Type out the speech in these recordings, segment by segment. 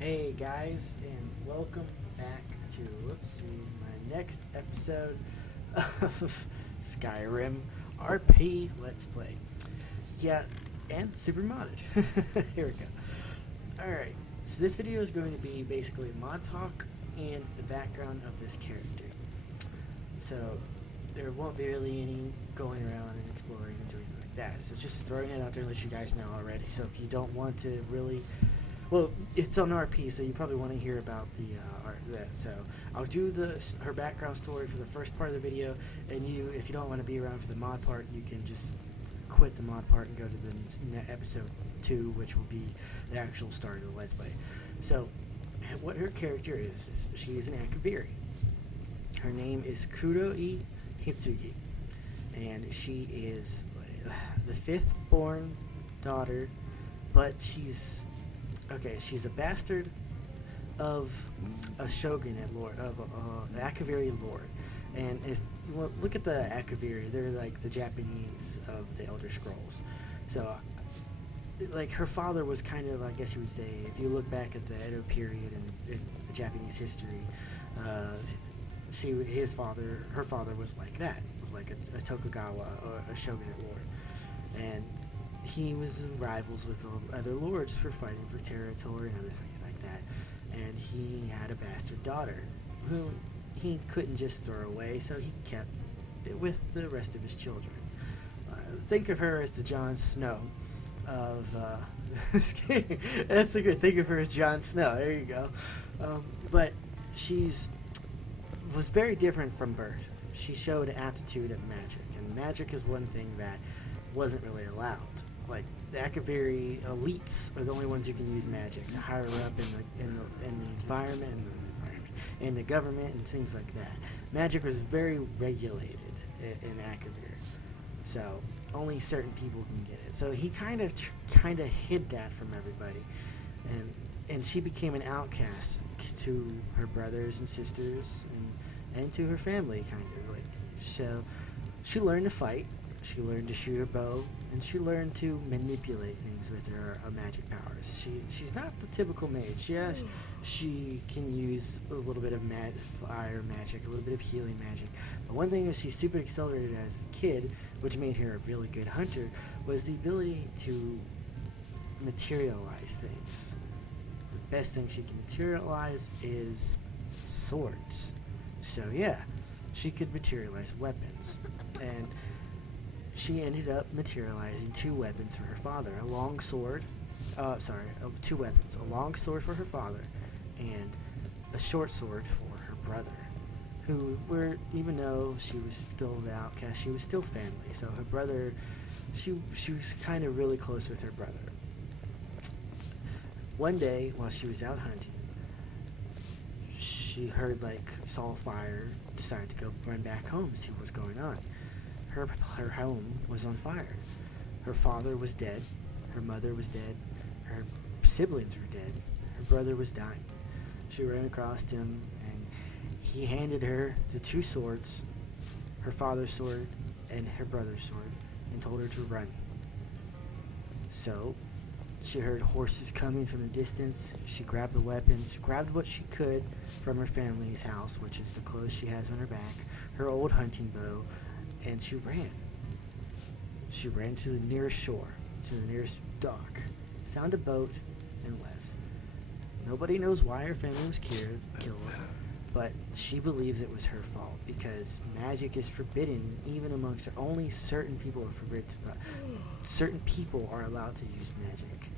Hey guys, and welcome back to my next episode of Skyrim RP Let's Play. Yeah, and super modded. Here we go. Alright, so this video is going to be basically mod talk and the background of this character. So there won't be really any going around and exploring and doing like that. So just throwing it out there to let you guys know already. So if you don't want to really, well, it's on RP, so you probably want to hear about the that. So I'll do her background story for the first part of the video, and if you don't want to be around for the mod part, you can just quit the mod part and go to the episode 2, which will be the actual start of the Let's Play. So what her character is she is an Akaviri. Her name is Kuroi Hitsugi, and she is the 5th born daughter, but she's a bastard of a shogunate lord, of an Akaviri lord. And look at the Akaviri, they're like the Japanese of the Elder Scrolls. So like her father was kind of, I guess you would say, if you look back at the Edo period in the Japanese history, her father was like that. It was like a Tokugawa or a shogunate lord, and he was in rivals with other lords for fighting for territory and other things like that. And he had a bastard daughter who he couldn't just throw away, so he kept it with the rest of his children. Think of her as the Jon Snow of this game. That's a good. Think of her as Jon Snow. There you go. But was very different from birth. She showed an aptitude at magic, and magic is one thing that wasn't really allowed. Like the Akaviri elites are the only ones who can use magic. The higher up in the environment, in the government, and things like that. Magic was very regulated in Akavir, so only certain people can get it. So he kind of hid that from everybody, and she became an outcast to her brothers and sisters and to her family, kind of like. So she learned to fight. She learned to shoot her bow, and she learned to manipulate things with her magic powers. She's not the typical mage. She can use a little bit of fire magic, a little bit of healing magic. But one thing that she super accelerated as a kid, which made her a really good hunter, was the ability to materialize things. The best thing she can materialize is swords. So yeah, she could materialize weapons, and she ended up materializing 2 weapons for her father. A long sword, 2 weapons. A long sword for her father, and a short sword for her brother, who even though she was still the outcast, she was still family. So her brother, she was kind of really close with her brother. One day, while she was out hunting, she saw a fire, decided to go run back home, see what's going on. Her home was on fire. Her father was dead. Her mother was dead. Her siblings were dead. Her brother was dying. She ran across him, and he handed her the 2 swords, her father's sword and her brother's sword, and told her to run. So she heard horses coming from the distance. She grabbed the weapons, grabbed what she could from her family's house, which is the clothes she has on her back, her old hunting bow, and she ran. She ran to the nearest shore, to the nearest dock, found a boat, and left. Nobody knows why her family was killed, but she believes it was her fault because magic is forbidden even amongst her. Only certain people are forbidden. Certain people are allowed to use magic,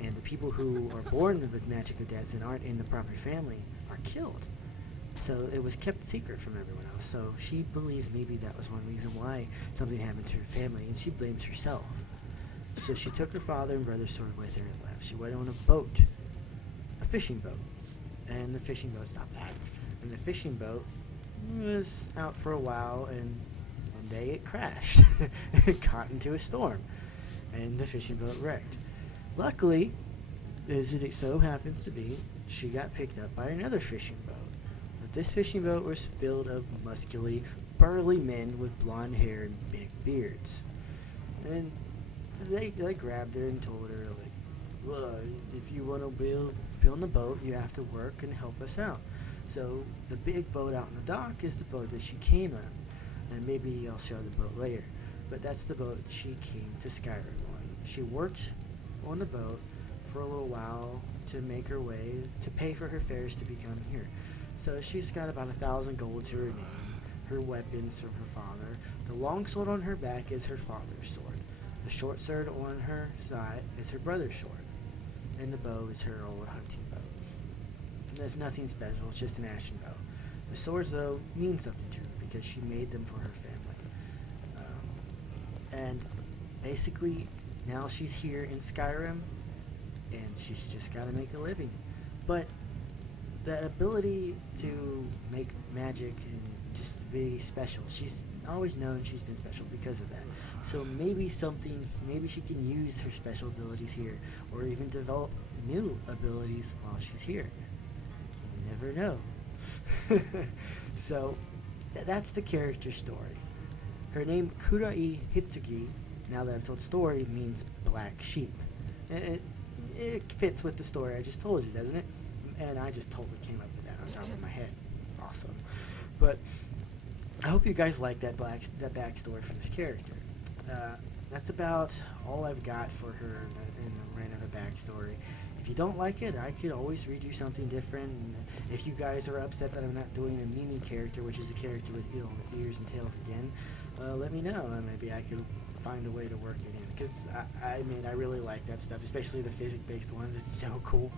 and the people who are born with magical dads and aren't in the proper family are killed. So it was kept secret from everyone else. So she believes maybe that was one reason why something happened to her family, and she blames herself. So she took her father and brother's sword with her and left. She went on a boat, a fishing boat, and the fishing boat stopped. And the fishing boat was out for a while, and one day it crashed. It caught into a storm, and the fishing boat wrecked. Luckily, as it so happens to be, she got picked up by another fishing boat. But this fishing boat was filled of muscularly burly men with blonde hair and big beards. And they grabbed her and told her, like, well, if you want to build building a boat, you have to work and help us out. So the big boat out in the dock is the boat that she came on, and maybe I'll show the boat later. But that's the boat she came to Skyrim on. She worked on the boat for a little while to make her way, to pay for her fares to become here. So she's got about 1,000 gold to her name, her weapons from her father. The long sword on her back is her father's sword. The short sword on her side is her brother's sword. And the bow is her old hunting bow. And there's nothing special, it's just an ashen bow. The swords, though, mean something to her because she made them for her family. And basically, now she's here in Skyrim, and she's just got to make a living. But the ability to make magic and just to be special, she's always known she's been special because of that. So maybe she can use her special abilities here, or even develop new abilities while she's here. You never know. So that's the character story. Her name, Kuroi Hitsugi, now that I've told story, means black sheep. It fits with the story I just told you, doesn't it? And I just totally came up with that on top of my head. Awesome. But I hope you guys like that backstory for this character. That's about all I've got for her in the random backstory. If you don't like it, I could always redo something different. And if you guys are upset that I'm not doing a Mimi character, which is a character with ears and tails again, let me know. Maybe I could find a way to work it in. Because I really like that stuff, especially the physics-based ones. It's so cool.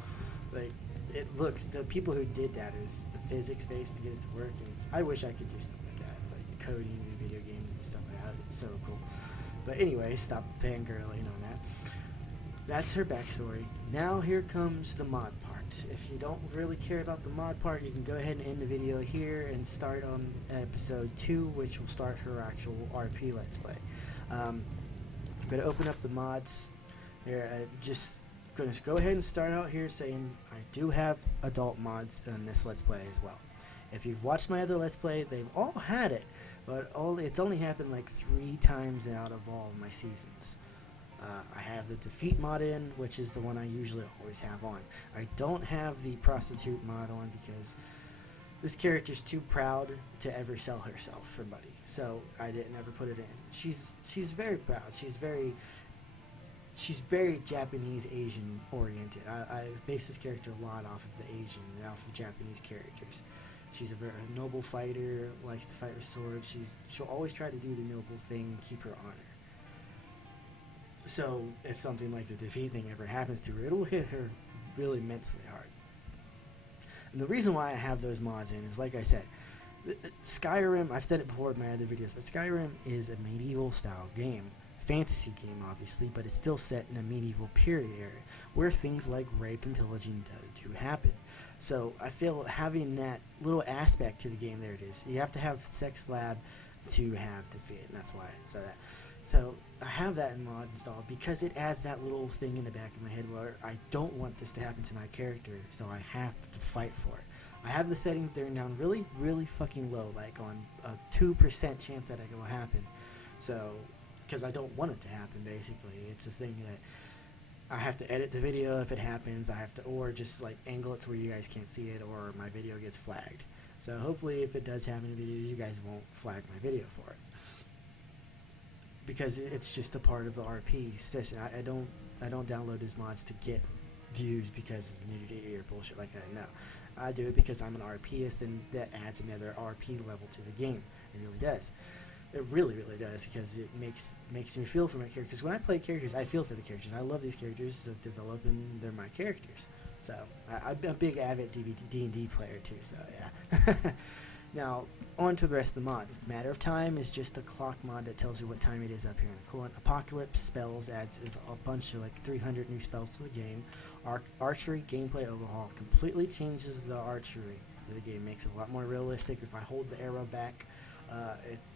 Like, it looks, the people who did that is the physics-based to get it to work. And I wish I could do stuff like that, like coding and video games and stuff like that. It's so cool. But anyway, stop fangirling on that. That's her backstory. Now here comes the mod part. If you don't really care about the mod part, you can go ahead and end the video here and start on episode 2, which will start her actual RP Let's Play. I'm going to open up the mods. Here, I'm just going to go ahead and start out here saying I do have adult mods in this Let's Play as well. If you've watched my other Let's Play, they've all had it, but it's only happened like 3 times out of all of my seasons. I have the defeat mod in, which is the one I usually always have on. I don't have the prostitute mod on because this character's too proud to ever sell herself for money, so I didn't ever put it in. She's very proud. She's very Japanese Asian oriented. I base this character a lot off of the Asian, off of Japanese characters. She's a very noble fighter, likes to fight with swords. She'll always try to do the noble thing, keep her honor. So if something like the defeat thing ever happens to her, it'll hit her really mentally hard. And the reason why I have those mods in is, like I said, Skyrim, I've said it before in my other videos, but Skyrim is a medieval style game. Fantasy game, obviously, but it's still set in a medieval period area where things like rape and pillaging do happen. So I feel having that little aspect to the game, there it is. You have to have Sex Lab to have defeat, and that's why I said that. So I have that in mod installed because it adds that little thing in the back of my head where I don't want this to happen to my character, so I have to fight for it. I have the settings turned down really, really fucking low, like on a 2% chance that it will happen. So, because I don't want it to happen, basically. It's a thing that I have to edit the video if it happens. I have to, or just like angle it to where you guys can't see it, or my video gets flagged. So hopefully, if it does happen in videos, you guys won't flag my video for it, because it's just a part of the RP session. I don't download these mods to get views because of nudity or bullshit like that. No, I do it because I'm an RPist, and that adds another RP level to the game. It really does. It really, really does, because it makes me feel for my characters. Because when I play characters, I feel for the characters. I love these characters to develop, and they're my characters. So I'm a big avid D&D player too. So yeah. Now, on to the rest of the mods. Matter of Time is just a clock mod that tells you what time it is up here in the corner. Apocalypse Spells adds a bunch of like 300 new spells to the game. Archery gameplay overhaul completely changes the archery of the game. Makes it a lot more realistic. If I hold the arrow back,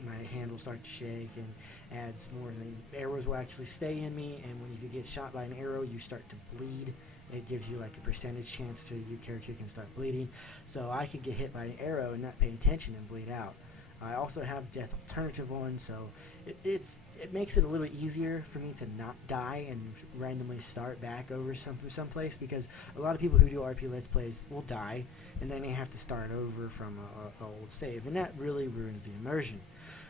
my hand will start to shake, and adds more. Arrows will actually stay in me, and when you get shot by an arrow, you start to bleed. It gives you like a percentage chance to your character can start bleeding. So I could get hit by an arrow and not pay attention and bleed out. I also have death alternative on, so it makes it a little easier for me to not die and randomly start back over someplace, because a lot of people who do RP Let's Plays will die and then they have to start over from a old save, and that really ruins the immersion.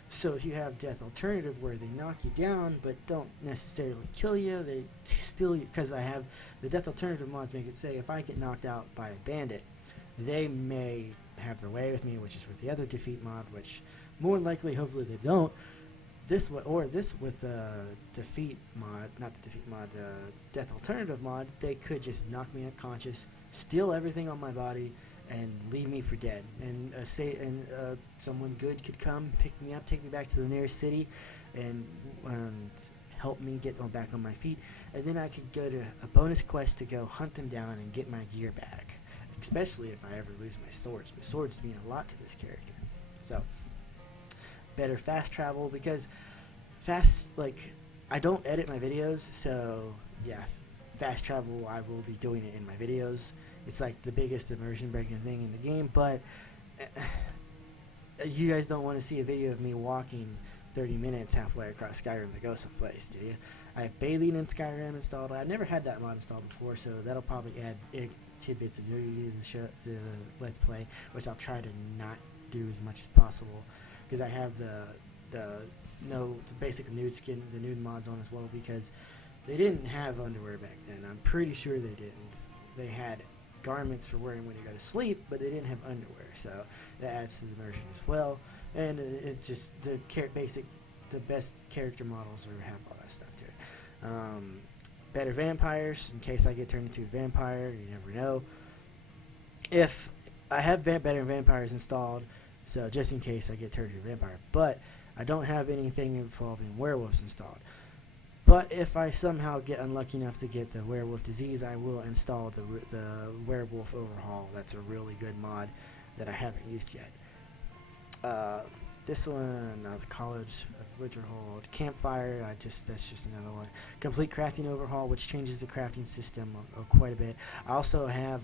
So if you have death alternative where they knock you down but don't necessarily kill you, they still, because I have the death alternative mods make it say if I get knocked out by a bandit, they may have their way with me, which is with the other defeat mod, which more than likely, hopefully they don't. This with the defeat mod, not the defeat mod, death alternative mod, they could just knock me unconscious, steal everything on my body, and leave me for dead. And someone good could come, pick me up, take me back to the nearest city, and help me get back on my feet. And then I could go to a bonus quest to go hunt them down and get my gear back. Especially if I ever lose my swords. My swords mean a lot to this character. So, better fast travel, because I don't edit my videos, so yeah, fast travel, I will be doing it in my videos. It's like the biggest immersion breaking thing in the game, but you guys don't want to see a video of me walking 30 minutes halfway across Skyrim to go someplace, do you? I have bathing in Skyrim installed. I've never had that mod installed before, so that'll probably add tidbits of nudity to the Let's Play, which I'll try to not do as much as possible, because I have the basic nude skin, the nude mods on as well, because they didn't have underwear back then. I'm pretty sure they didn't. They had garments for wearing when you go to sleep, but they didn't have underwear, so that adds to the immersion as well. And it just the best character models have all that stuff to it. Better vampires, in case I get turned into a vampire, you never know. If I have better vampires installed, so just in case I get turned into a vampire, but I don't have anything involving werewolves installed. But if I somehow get unlucky enough to get the werewolf disease, I will install the werewolf overhaul. That's a really good mod that I haven't used yet. This one, the College of Winterhold Campfire, that's just another one. Complete crafting overhaul, which changes the crafting system quite a bit. I also have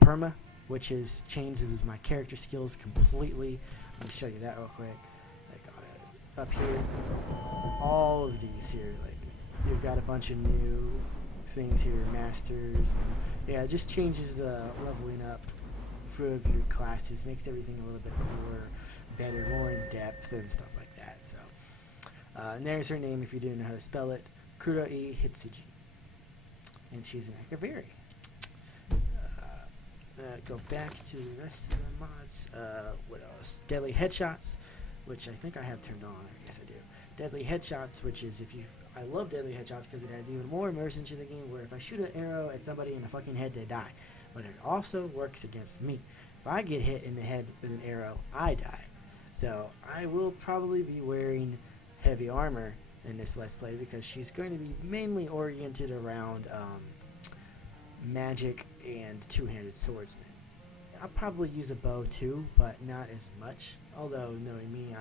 Perma, which is changes my character skills completely. Let me show you that real quick. I got it up here. All of these here, like you've got a bunch of new things here, masters. And, yeah, it just changes the leveling up of your classes, makes everything a little bit cooler, better, more in depth, and stuff like that. So, and there's her name if you didn't know how to spell it, Kuroi Hitsuji, and she's an Akaviri. Go back to the rest of the mods. What else? Deadly Headshots, which I think I have turned on. I guess I do. Deadly Headshots, which is I love Deadly Headshots because it adds even more immersion to the game, where if I shoot an arrow at somebody in the fucking head, they die. But it also works against me. If I get hit in the head with an arrow, I die. So I will probably be wearing heavy armor in this Let's Play, because she's going to be mainly oriented around magic and two-handed swordsman. I'll probably use a bow too, but not as much. Although, knowing me,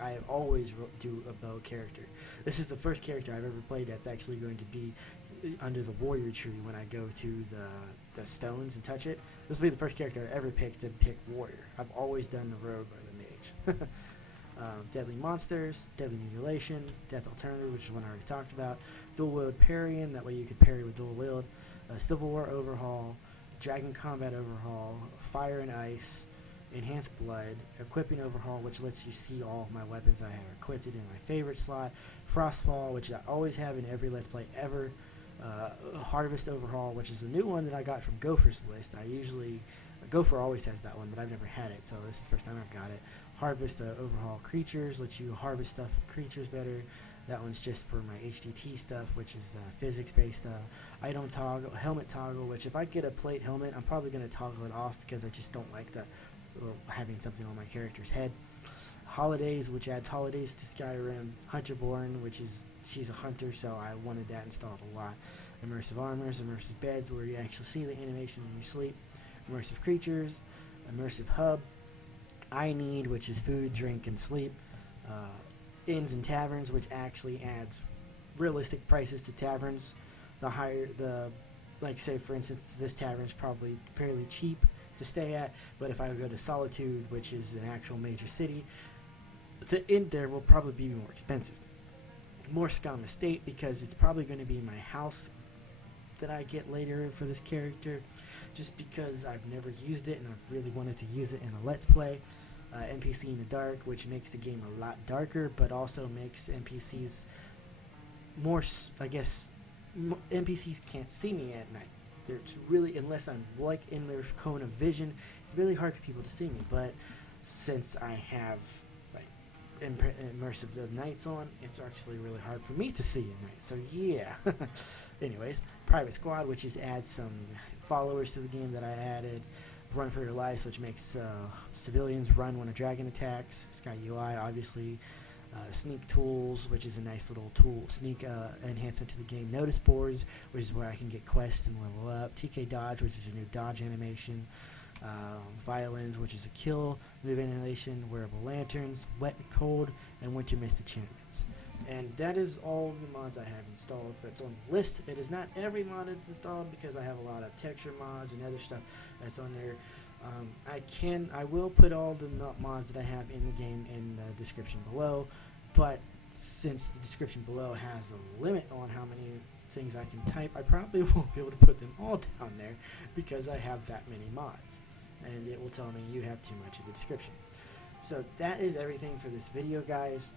I always do a bow character. This is the first character I've ever played that's actually going to be under the warrior tree when I go to the stones and touch it. This will be the first character I ever picked to pick warrior. I've always done the rogue or the mage. Deadly monsters, deadly mutilation, death alternative, which is one I already talked about, dual wield parrying, that way you could parry with dual wield, civil war overhaul, dragon combat overhaul, fire and ice, enhanced blood, equipping overhaul, which lets you see all of my weapons I have equipped in my favorite slot, frostfall, which I always have in every Let's Play ever, harvest overhaul, which is a new one that I got from Gopher's list. Gopher always has that one, but I've never had it, so this is the first time I've got it. Harvest overhaul creatures, lets you harvest stuff from creatures better. That one's just for my HDT stuff, which is the physics-based stuff. Item toggle, helmet toggle, which if I get a plate helmet, I'm probably going to toggle it off because I just don't like having something on my character's head. Holidays, which adds holidays to Skyrim. Hunterborn, which is, she's a hunter, so I wanted that installed a lot. Immersive armors, immersive beds, where you actually see the animation when you sleep. Immersive creatures, immersive hub. I need, which is food, drink, and sleep. Inns and taverns, which actually adds realistic prices to taverns. Like say for instance, this tavern's probably fairly cheap, to stay at. But if I go to Solitude, which is an actual major city, the inn there will probably be more expensive. More Scum Estate, because it's probably going to be my house that I get later for this character, just because I've never used it and I've really wanted to use it in a Let's Play. NPC in the dark, which makes the game a lot darker, but also makes NPCs more, I guess, NPCs can't see me at night. It's really, unless I'm like in their cone of vision, it's really hard for people to see me. But since I have like immersive nights on, it's actually really hard for me to see at night. So yeah. Anyways, Private Squad, which is add some followers to the game that I added. Run for Your Lives, which makes civilians run when a dragon attacks. Sky UI, obviously. Sneak Tools, which is a nice little tool, sneak enhancement to the game. Notice Boards, which is where I can get quests and level up. TK Dodge, which is a new dodge animation. Violins, which is a kill move animation. Wearable Lanterns, Wet and Cold, and Winter Mist enchantments. And that is all the mods I have installed that's on the list. It is not every mod that's installed, because I have a lot of texture mods and other stuff that's on there. I will put all the mods that I have in the game in the description below, but since the description below has a limit on how many things I can type, I probably won't be able to put them all down there, because I have that many mods, and it will tell me you have too much in the description. So that is everything for this video, guys.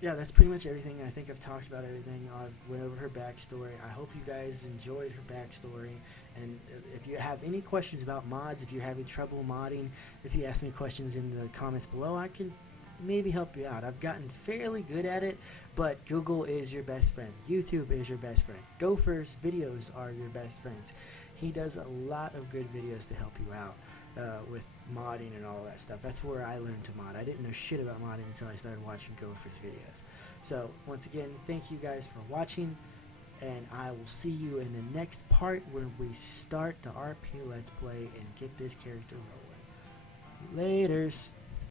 Yeah, that's pretty much everything. I think I've talked about everything. I've went over her backstory. I hope you guys enjoyed her backstory. And if you have any questions about mods, if you're having trouble modding, if you ask me questions in the comments below, I can maybe help you out. I've gotten fairly good at it, but Google is your best friend. YouTube is your best friend. Gopher's videos are your best friends. He does a lot of good videos to help you out. With modding and all that stuff. That's where I learned to mod. I didn't know shit about modding until I started watching Gopher's videos. So once again, thank you guys for watching, and I will see you in the next part when we start the RP Let's Play and get this character rolling. Laters.